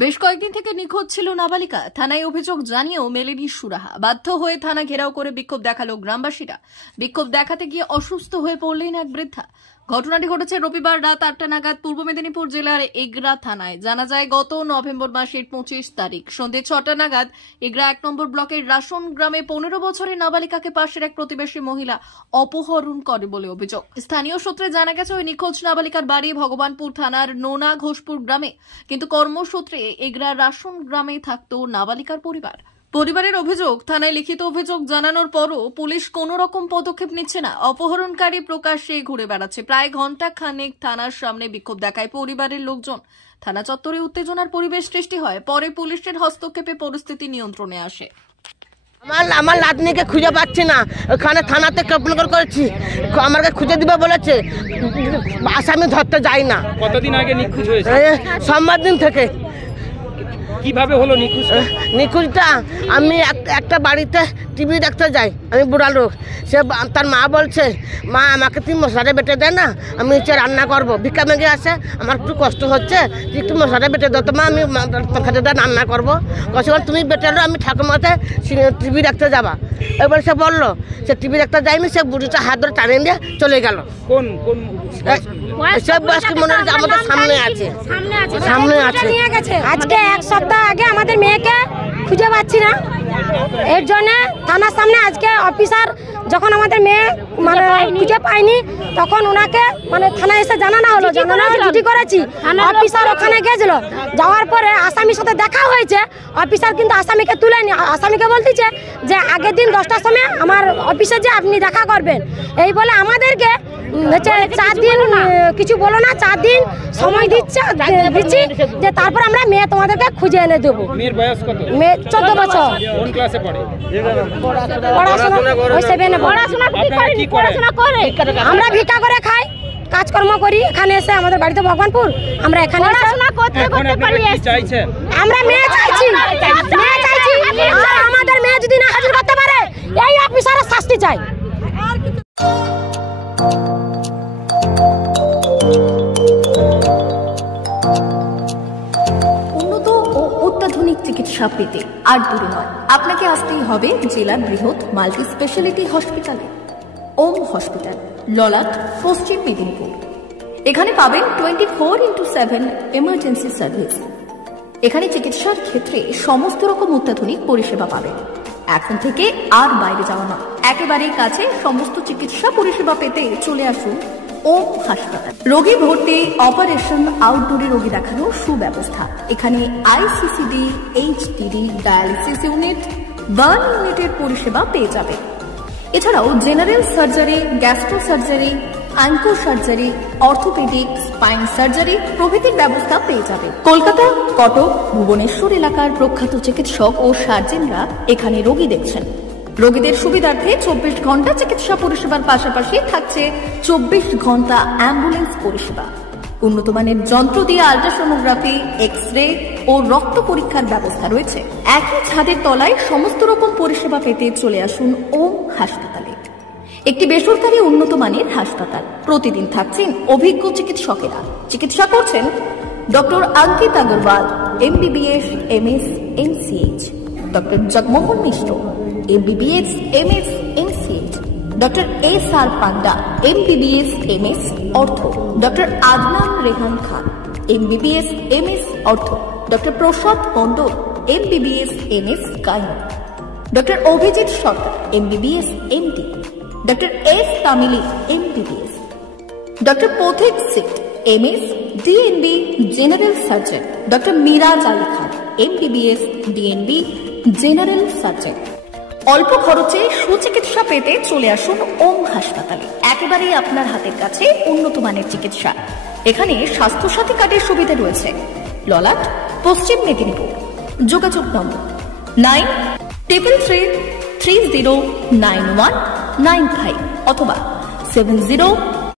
বেশ কয়েকদিন থেকে নিখোঁজ ছিল নাবালিকা। থানায় অভিযোগ জানিয়েও মেলেনি সুরাহা। বাধ্য হয়ে থানা ঘেরাও করে বিক্ষোভ দেখালো গ্রামবাসীরা। বিক্ষোভ দেখাতে গিয়ে অসুস্থ হয়ে পড়লেন এক বৃদ্ধা। ঘটনাটি ঘটেছে রবিবার রাত 8টা নাগাদ পূর্ব মেদিনীপুর জেলার এগরা থানায়। জানা যায় গত নভেম্বর মাসের 25 তারিখ সন্ধ্যে 6টা নাগাদ এগরা 1 নম্বর ব্লকের রাসন গ্রামে 15 বছরের নাবালিকাকে পাশের এক প্রতিবেশী মহিলা অপহরণ করে বলে অভিযোগ। স্থানীয় সূত্রে জানা গেছে ওই নিখোঁজ নাবালিকার বাড়ি ভগবানপুর থানার নোনা ঘোষপুর গ্রামে, কিন্তু কর্মসূত্রে এগরা রাসন গ্রামে থাকতো নাবালিকার পরিবার। পরিবারের অভিযোগ, থানায় লিখিত অভিযোগ জানানোর পরও পুলিশ কোনো রকম পদক্ষেপ নিচ্ছে না। অপহরণকারী প্রকাশ্যে ঘুরে বেড়াচ্ছে। প্রায় ঘন্টা খানেক থানার সামনে বিক্ষোভ দেখায় পরিবারের লোকজন। থানা চত্বরে উত্তেজনার পরিবেশ সৃষ্টি হয়। পরে পুলিশের হস্তক্ষেপে পরিস্থিতি নিয়ন্ত্রণে আসে। আমার নাতনিকে খুঁজে পাচ্ছি না, ওখানে থানাতে কমপ্লেন করেছি, আমাকে খুঁজে দিবে বলেছে, আসামি ধরতে যাই না। কতদিন আগে নিখোঁজ হয়েছে? সোমবার দিন থেকে। কিভাবে হলো নিখোঁজ? নিখোঁজটা আমি একটা বাড়িতে টিভি দেখতে যাই, আমি বুড়া লোক। সে তার মা বলছে, মা আমাকে তুই মশলাটা বেটে দে না, আমি হচ্ছে রান্না করবো, ভিক্ষা মেঘে আসে, আমার একটু কষ্ট হচ্ছে, একটু মশলাটা বেটে দাও তো মা, আমি তরকারি রান্না করবো। কষ্ট তুমি বেটে দাও, আমি ঠাকুমাতে টিভি দেখতে যাবা। এবার সে বললো সে টিভি দেখতে যায়নি, সে বুড়িটা হাত ধরে টানিয়ে দিয়ে চলে গেল। কোন কোন সব বয়স্ক মনে হয় আমাদের সামনে আছে, সামনে আছে। আজকে 1 সপ্তাহ আগে আমাদের মেয়েকে খুঁজে পাচ্ছি না, এর জন্য থানার সামনে আজকে অফিসার যখন আমাদের মেয়ে মানে খুঁজে পায়নি, তখন ওনাকে মানে থানায় এসে জানানো হলো, চিঠি করেছি। অফিসার ওখানে গেছিল, যাওয়ার পরে আসামির সাথে দেখা হয়েছে। অফিসার কিন্তু আসামিকে তুলেনি। আসামিকে বলতেছে যে আগের দিন 10টার সময় আমার অফিসে যে আপনি দেখা করবেন, এই বলে আমাদেরকে 4 দিন কিছু বলো না, 4 দিন সময় দিচ্ছি যে তারপর আমরা মেয়ে তোমাদেরকে খুঁজে এনে দেবো। মেয়ের বয়স কত? মেয়ে 14 বছর। কোন ক্লাসে পড়ে? পড়াশোনা ওই 7-এ পড়াশোনা করে। আমরা ভিক্ষা করে খাই, কাজকর্ম করি। এখানে এসে আমাদের বাড়িতে ভগবানপুর, আমরা এখানে পড়াশোনা করতে পারি। আমরা মেয়ে চাইছি, মেয়ে চাইছি। আর আমাদের মেয়ে যদি না হাজির করতে পারে, এই অফিসারের শাস্তি চাই। উন্নত ও অত্যাধুনিক চিকিৎসা পেতে আর দূরে নয়, আপনাকে আসতেই হবে জেলার বৃহৎ মাল্টি স্পেশালিটি হসপিটালে, ওম হসপিটাল, ললাট, পশ্চিম মেদিনীপুর। এখানে পাবেন 24x7 এমার্জেন্সি সার্ভিস। এখানে চিকিৎসার ক্ষেত্রে সমস্ত রকম অত্যাধুনিক পরিষেবা পাবেন। এখন থেকে আর বাইরে যাওয়া নয়, একেবারেই কাছে সমস্ত চিকিৎসা পরিষেবা পেতে চলে আসুন ওম হাসপাতাল। রোগী ভর্তি, অপারেশন, আউটডোরে রোগী দেখানোর সুব্যবস্থা। এখানে ICCD, HDD, dialysis unit, burn ইউনিটের পরিষেবা পেয়ে যাবে। এছাড়াও general surgery, gastro surgery, onco surgery, orthopaedic, spine surgery প্রভৃতির ব্যবস্থা পেয়ে যাবে। কলকাতা, কটক, ভুবনেশ্বর এলাকার প্রখ্যাত চিকিৎসক ও সার্জেনরা এখানে রোগী দেখছেন। রোগীদের সুবিধার্থে 24 ঘন্টা চিকিৎসা পরিষেবার পাশাপাশি থাকছে 24 ঘন্টা অ্যাম্বুলেন্স পরিষেবা। উন্নত মানের যন্ত্র দিয়ে আল্ট্রাসোনোগ্রাফি, এক্স-রে ও রক্ত পরীক্ষার ব্যবস্থা রয়েছে। একই ছাদের তলায় সমস্ত রকম পরিষেবা পেতে চলে আসুন ওম হাসপাতালে। একটি বেসরকারি উন্নত মানের হাসপাতাল। প্রতিদিন থাকছেন অভিজ্ঞ চিকিৎসকেরা। চিকিৎসা করছেন doctor Ankit Agarwal, MBBS, MS, MCH, doctor Jagmohan Mishra, MBBS, MS, MCH, doctor SR Panda, MBBS, MS, ortho, doctor Adnan Rehan Khan, MBBS, MS, ortho, doctor Prasad Mondal, MBBS, MS, gynae, doctor Abhijit Sarkar, MBBS, MD, doctor S তামিলি, MBBS, ডক্টর পথিক সিট, MS, DNB, general surgeon, doctor Miraj Ali Khan, MBBS, DNB, general surgeon. অল্প খরচে সুচিকিৎসা পেতে চলে আসুন ওম হাসপাতালে। একেবারেই আপনার হাতের কাছে উন্নত মানের চিকিৎসা। এখানে স্বাস্থ্যসাথী কার্ডের সুবিধা রয়েছে। ললাট, পশ্চিম মেদিনীপুর। যোগাযোগ নম্বর 9333309195 অথবা 70